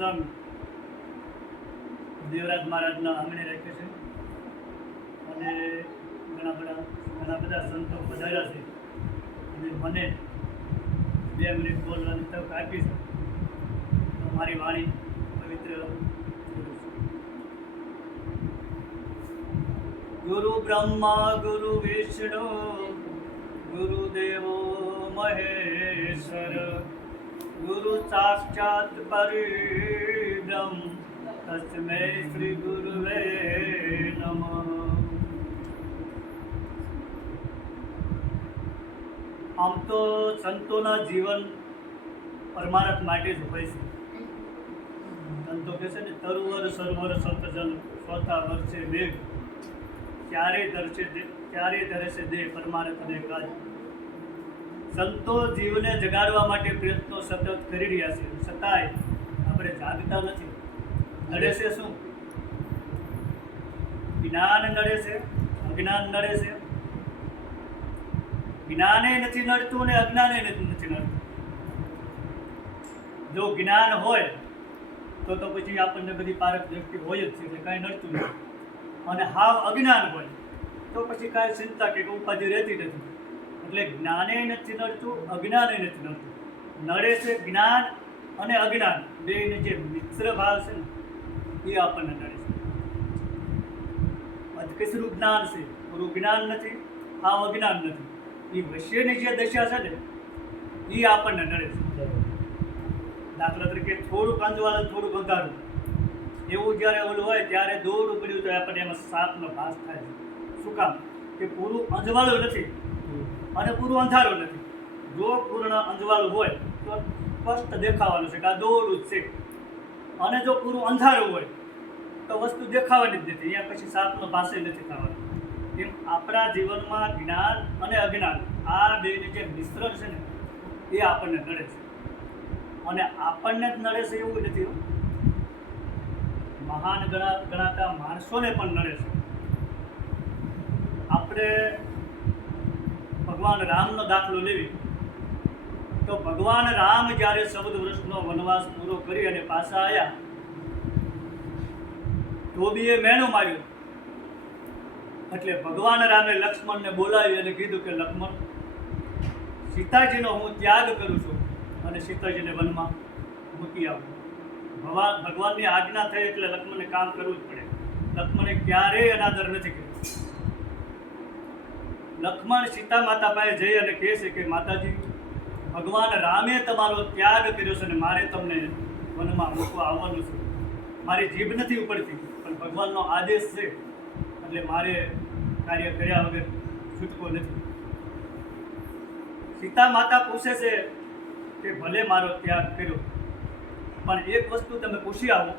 સત્સંગ દેવરાજ મહારાજના આંગણે રાખ્યો છે અને ઘણા બધા સંતો પધાર્યા છે અને મને 2 મિનિટ બોલવાની તક આપી છે તો મારી વાણી પવિત્ર ગુરુ બ્રહ્મા ગુરુ વિષ્ણુ ગુરુદેવો મહેશ્વર ગુરુ સાક્ષાત પરબ્રહ્મ તસ્मै શ્રી ગુરુવે નમઃ. આમ તો સંતોના જીવન પરમાર્થ માટે જ હોય છે. સંતો કહે છે ને, તરુવર સરોવર સંતજન સ્વતા વર્ષે મેઘ, ત્યારે ધરે છે દેહ પરમાર્થ ને કાજ. સંતો જીવને જગાડવા માટે પ્રયત્નો સતત કરી રહ્યા છે, છતાંય આપણે જાગતા નથી. નડે છે શું? જ્ઞાન નડે છે, અજ્ઞાન નડે છે. જ્ઞાને નથી નડતું ને અજ્ઞાને નથી નડતું. જો જ્ઞાન હોય તો પછી આપણને બધી પારક દ્રષ્ટિ હોય જ છે, એટલે કાંઈ નડતું નથી. અને હાવ અજ્ઞાન હોય તો પછી કાંઈ ચિંતા કે ઉપાધિ રહેતી નથી. એટલે જ્ઞાને નથી નડતું, અજ્ઞાને નથી નડતું. નડે છે જ્ઞાન અને અજ્ઞાન, બેને જે મિશ્ર ભાવ છે ને એ આપણને નડે છે. અધકેસરું જ્ઞાન છે, પૂરું જ્ઞાન નથી, હાવ અજ્ઞાન નથી. એ વશ્યની જે દશા છે ને એ આપણને નડે છે. દાખલા તરીકે થોડુંક અંજવાળું થોડુંક અંધારું એવું જ્યારે ઓલું હોય ત્યારે દોડું પડ્યું તો આપણને એમાં સાપનો ભાસ થાય છે. શું કામ? કે પૂરું અંજવાળું નથી અને પૂરું અંધારું નથી. જો પૂર્ણ અંજવાળું હોય તો સ્પષ્ટ દેખાવાનું છે કે આ દોડું જ છે, અને જો પૂરું અંધારું હોય તો વસ્તુ દેખાવાની જ નથી. અહીંયા પછી સાપનો ભાસે નથી થવાનો. એમ આપણા જીવનમાં જ્ઞાન અને અજ્ઞાન આ બેની જે મિશ્રણ છે ને એ આપણને નડે છે. અને આપણને જ નડે છે એવું નથી, મહાન ગણાતા માણસોને પણ નડે છે. આપણે ભગવાન રામનો દાખલો લેવી તો ભગવાન રામ જ્યારે 14 વર્ષનો વનવાસ પૂરો કરી અને પાછા આવ્યા, ધોબીએ મેણું માર્યું. એટલે ભગવાન રામે લક્ષ્મણને બોલાવી અને કીધું કે લક્ષ્મણ, સીતાજીનો હું ત્યાગ કરું છું અને સીતાજીને વનમાં મૂકી આવું. ભગવાનની આજ્ઞા થઈ એટલે લક્ષ્મણને કામ કરવું જ પડે. લક્ષ્મણે ક્યારેય અનાદર નથી કર્યો. લક્ષ્મણ સીતા માતા પાસે જઈ અને કહે છે કે માતાજી, ભગવાન રામે તમારો ત્યાગ કર્યો છે અને મારે તમને વનમાં મૂકવા આવવાનું છે. મારી જીભ નથી ઉપડતી, પણ ભગવાનનો આદેશ છે એટલે મારે કાર્ય કર્યા વગર છૂટકો નથી. સીતા માતા પૂછે છે કે ભલે મારો ત્યાગ કર્યો, પણ એક વસ્તુ તમે પૂછી આવો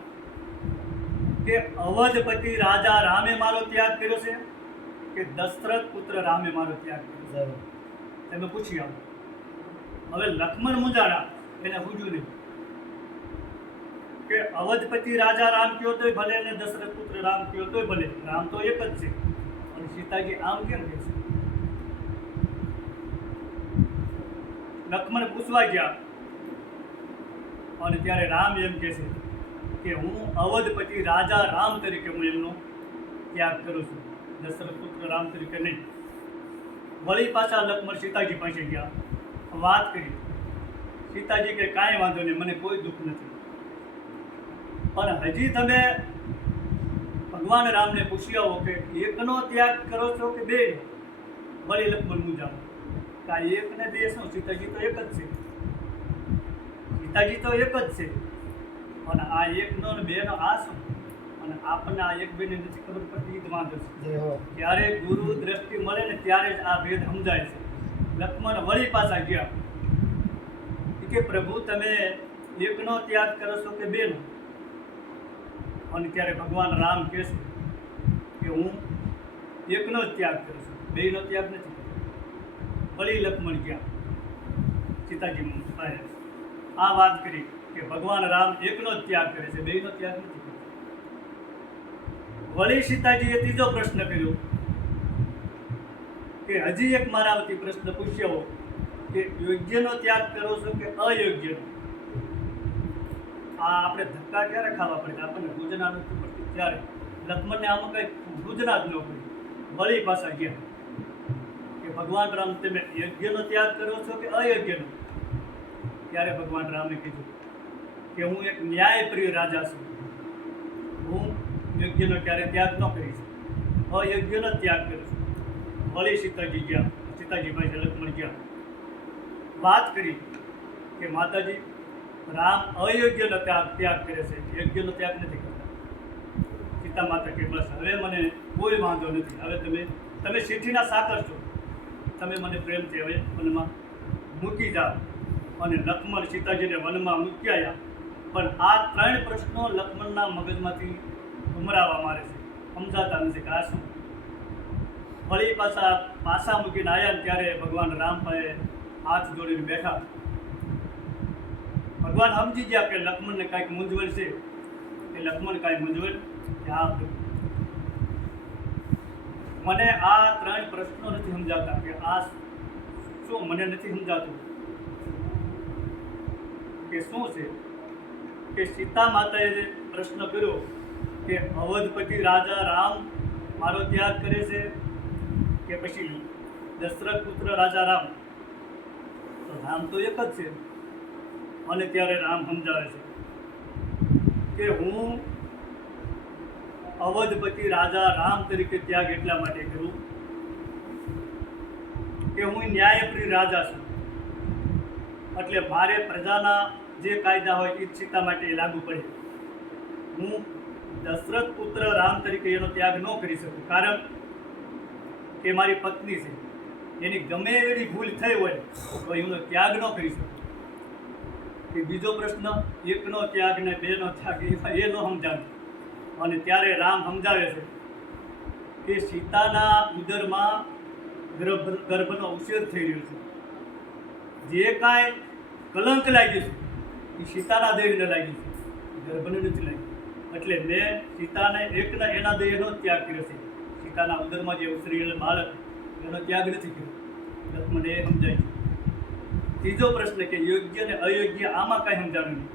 કે અવધપતિ રાજા રામે મારો ત્યાગ કર્યો છે કે દશરથ પુત્ર રામે મારો ત્યાગ કર્યો? તમે પૂછી આવો. હવે લક્ષ્મણ મૂંઝાણા, એને પૂછ્યું નહીં કે અવધપતિ રાજા રામ કયો તોય ભલે અને દશરથ પુત્ર રામ કયો તોય ભલે, રામ તો એક જ છે. અને સીતાજી આમ કેમ કહે છે? લક્ષ્મણ પૂછવા ગયા અને ત્યારે રામ એમ કહે છે કે હું અવધપતિ રાજા રામ તરીકે હું એમનો ત્યાગ કરું છું, દશરથ પુત્ર રામ તરીકે નહીં. વળી પાછા લક્ષ્મણ સીતાજી પાસે ગયા, વાત કરી. સીતાજી કે કાંઈ વાંધો નહીં, મને કોઈ દુઃખ નથી. પણ હજી તમે ભગવાન રામને પૂછી આવો કે એકનો ત્યાગ કરો છો કે બે? વળી લક્ષ્મણ મૂંઝાણો, કાંઈ એક ને બે શું? સીતાજી તો એક જ છે. સીતાજી તો એક જ છે. અને આ એકનો ને બેનો આ શું? અને આપણને આ એક બેને નથી ખબર પડતી, ઈદ વાંધો છે. જ્યારે ગુરુ દ્રષ્ટિ મળે ને ત્યારે જ આ ભેદ સમજાય છે. લક્ષ્મણ વળી પાછા ગયા કે પ્રભુ, તમે એકનો ત્યાગ કરો છો કે બેનો? અને ત્યારે ભગવાન રામ કહે છે કે હું એકનો જ ત્યાગ કરું છું, બેનો ત્યાગ નથી કરતો. વળી લક્ષ્મણ ગયા સીતાજી પાસે, આ વાત કરી કે ભગવાન રામ એકનો જ ત્યાગ કરે છે, બેનો ત્યાગ નથી કરતો. વળી સીતાજીએ ત્રીજો પ્રશ્ન કર્યો કે હજી એક મારા વતી પ્રશ્ન પૂછ્યો કે યોગ્યનો ત્યાગ કરો છો કે અયોગ્યનો? આ આપણે ધક્કા ક્યારે ખાવા પડે, આપણને ગુંજના નથી પડતી ત્યારે. લક્ષ્મણને આમાં કંઈ ગુંજના જ ન પડી. વળી પાછા ગયા કે ભગવાન રામ તમે યજ્ઞનો ત્યાગ કરો છો કે અયજ્ઞનો? ત્યારે ભગવાન રામે કીધું કે હું એક ન્યાયપ્રિય રાજા છું, હું યજ્ઞનો ક્યારે ત્યાગ ન કરીશ, અયજ્ઞનો ત્યાગ કરું છું. વળી સીતાજી ગયા, સીતાજીભાઈ લક્ષ્મણ ગયા, વાત કરી કે માતાજી રામ અયોગ્યનો ત્યાગ કરે છે, યજ્ઞનો ત્યાગ નથી કરતા. સીતા માતા કે બસ હવે મને કોઈ વાંધો નથી, હવે તમે શેઠીના સાકર છો, તમે મને પ્રેમથી હવે વનમાં મૂકી જાઓ. અને લક્ષ્મણ સીતાજીને વનમાં મૂકી આવ્યા. પણ આ 3 પ્રશ્નો લક્ષ્મણના મગજમાંથી ઉમરાવા મારે છે, સમજાતા નથી કે આ શું. ફરી પાછા મૂકીને આવ્યા ને ત્યારે ભગવાન રામ પાસે હાથ જોડીને બેઠા. ભગવાન સમજી ગયા કે લક્ષ્મણને કાંઈક મૂંઝવણ છે. કે લક્ષ્મણ કાંઈ મૂંઝવણ કે હા મને આ 3 પ્રશ્નો નથી સમજાતા, કે આ શું મને નથી સમજાતું કે શું છે. કે સીતા માતાએ જે પ્રશ્ન કર્યો કે અવધપતિ રાજા રામ મારો ત્યાગ કરે છે કે પછી દશરથ પુત્ર રાજા રામ, તો રામ તો એક જ છે. અને ત્યારે રામ સમજાવે છે કે હું અવધપતિ રાજા રામ તરીકે ત્યાગ એટલા માટે કરું કે હું ન્યાયપ્રિય રાજા છું, એટલે મારે પ્રજાના જે કાયદા હોય એ સીતા માટે લાગુ પડે. હું દશરથ પુત્ર રામ તરીકે એનો ત્યાગ ન કરી શકું, કારણ કે મારી પત્ની છે, એની ગમે એવી ભૂલ થઈ હોય તો એનો ત્યાગ ન કરી શકું. કે બીજો પ્રશ્ન, એકનો ત્યાગ ને બેનો ત્યાગ એ ન સમજાવે. અને ત્યારે રામ સમજાવે છે કે સીતાના ઉદરમાં ગર્ભનો ઉછેર થઈ રહ્યો છે, જે કાંઈ કલંક લાગ્યું છે એ સીતાના દેહને લાગ્યું છે, ગર્ભને નથી લાગ્યું. એટલે મેં સીતાને એકના એના દેહનો ત્યાગ કર્યો છે, સીતાના ઉદરમાં જે ઉછરેલ બાળક એનો ત્યાગ નથી કર્યો. લક્ષ્મણ એ સમજાય છે. ત્રીજો પ્રશ્ન કે યોગ્ય ને અયોગ્ય, આમાં કાંઈ સમજાણું નહીં,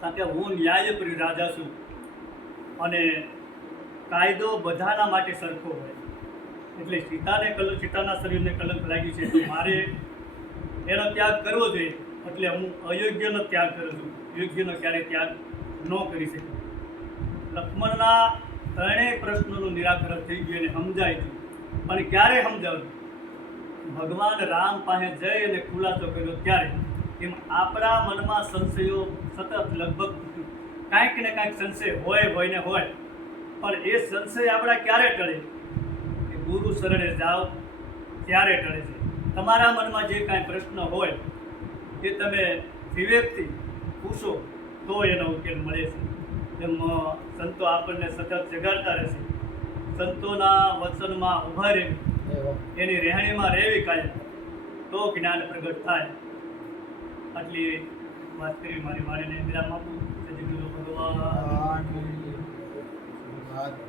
કારણ કે હું ન્યાયપ્રિય રાજા છું અને કાયદો બધાના માટે સરખો હોય. એટલે સીતાના શરીરને કલંક લાગ્યું છે તો મારે એનો ત્યાગ કરવો જોઈએ. એટલે હું અયોગ્યનો ત્યાગ કરું છું, યોગ્યનો ક્યારેય ત્યાગ ન કરી શકું. લક્ષ્મણના 3 પ્રશ્નોનું નિરાકરણ થઈ ગયું અને સમજાય છે. પણ ક્યારે સમજાવ્યું? ભગવાન રામ પાસે જઈ અને ખુલાસો કર્યો ત્યારે. એમ આપણા મનમાં સંશયો સતત લગભગ કાંઈક ને કાંઈક સંશય હોય ને હોય, પણ એ સંશય આપણા ક્યારે ટળે? કે ગુરુ શરણે જાઓ ત્યારે ટળે છે. તમારા મનમાં જે કાંઈ પ્રશ્ન હોય એ તમે વિવેકથી પૂછો તો એનો ઉકેલ મળે છે. એમ સંતો આપણને સતત જગાડતા રહેશે. સંતોના વચનમાં ઊભા રહેવું, એની રહેણીમાં રહેવી કાયમ, તો જ્ઞાન પ્રગટ થાય. આટલી વાત કરી મારી વાણીને વિરામ આપું. સદગુરુ ભગવાન.